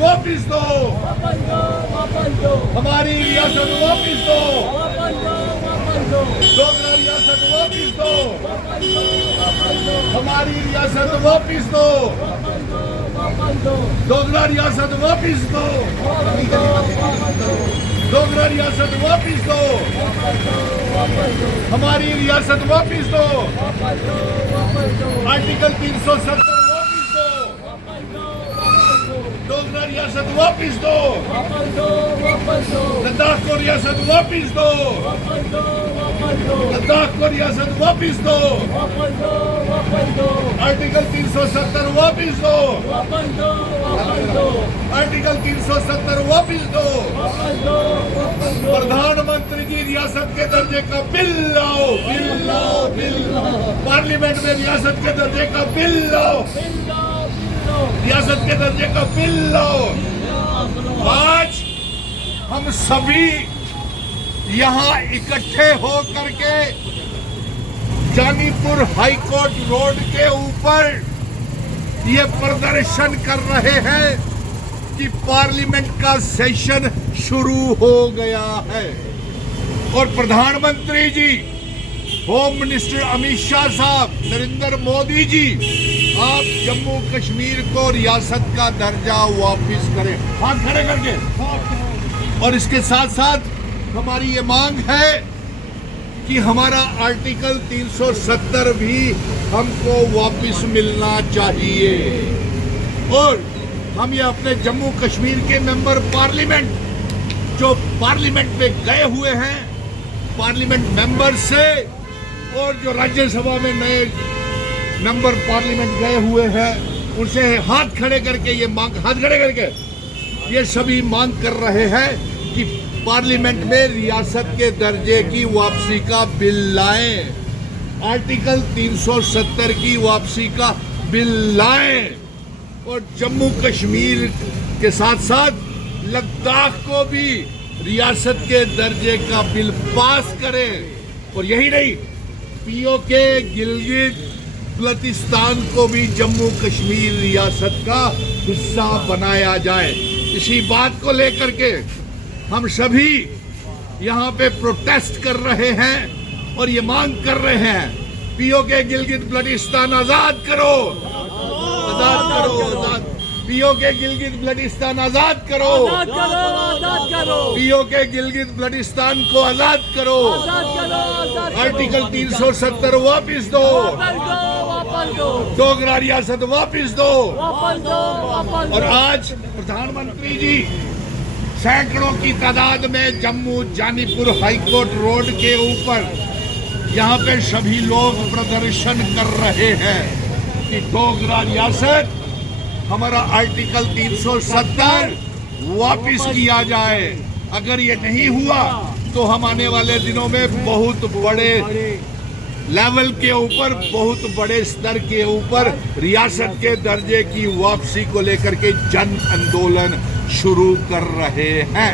वापिस दो, हमारी रियासत वापिस दो, डोगरा रियासत वापिस दो, हमारी रियासत वापिस दो, डोगरा रियासत वापिस दो, डोगरा रियासत वापिस दो, हमारी रियासत वापिस दो, आर्टिकल 370 वापिस दो, डोगरा रियासत वापिस दो, लद्दाख को रियासत वापिस दो, लद्दाख को रियासत वापिस दो, आर्टिकल 370 वापिस दो, आर्टिकल 370 वापिस दो, प्रधानमंत्री की रियासत के दर्जे का बिल लाओ, बिल लाओ, बिल लाओ, पार्लियामेंट में रियासत के दर्जे का बिल लाओ, रियासत के दर्जे का बिल लाओ। आज हम सभी यहाँ इकट्ठे हो करके जानीपुर हाई कोर्ट रोड के ऊपर ये प्रदर्शन कर रहे हैं कि पार्लियामेंट का सेशन शुरू हो गया है और प्रधानमंत्री जी, होम मिनिस्टर अमित शाह साहब, नरेंद्र मोदी जी, आप जम्मू कश्मीर को रियासत का दर्जा वापस करें, हाथ खड़े करके। और इसके साथ साथ हमारी ये मांग है कि हमारा आर्टिकल 370 भी हमको वापस मिलना चाहिए और हम ये अपने जम्मू कश्मीर के मेंबर पार्लियामेंट जो पार्लियामेंट में गए हुए हैं, पार्लियामेंट मेंबर से, और जो राज्यसभा में नए मेंबर पार्लियामेंट गए हुए हैं, उनसे हाथ खड़े करके ये मांग, हाथ खड़े करके ये सभी मांग कर रहे हैं कि पार्लियामेंट में रियासत के दर्जे की वापसी का बिल लाएं, आर्टिकल 370 की वापसी का बिल लाएं और जम्मू कश्मीर के साथ साथ लद्दाख को भी रियासत के दर्जे का बिल पास करें। और यही नहीं, पीओके गिलगित बल्तिस्तान को भी जम्मू कश्मीर रियासत का हिस्सा बनाया जाए। इसी बात को लेकर के हम सभी यहाँ पे प्रोटेस्ट कर रहे हैं और ये मांग कर रहे हैं, पीओके गिलगित बल्तिस्तान आजाद करो, आजाद करो, आजाद, पीओके गिलगित बल्तिस्तान आजाद करो, पीओके गिलगित बल्तिस्तान को आजाद करो, आर्टिकल 370 वापिस दो, डोगरा रियासत वापिस दो। और आज प्रधानमंत्री जी सैकड़ों की तादाद में Jammu Janipur high court road के ऊपर यहाँ पे सभी लोग प्रदर्शन कर रहे हैं कि डोगरा रियासत, हमारा आर्टिकल 370 वापिस किया जाए। अगर ये नहीं हुआ तो हम आने वाले दिनों में बहुत बड़े लेवल के ऊपर, बहुत बड़े स्तर के ऊपर रियासत के दर्जे की वापसी को लेकर के जन आंदोलन शुरू कर रहे हैं।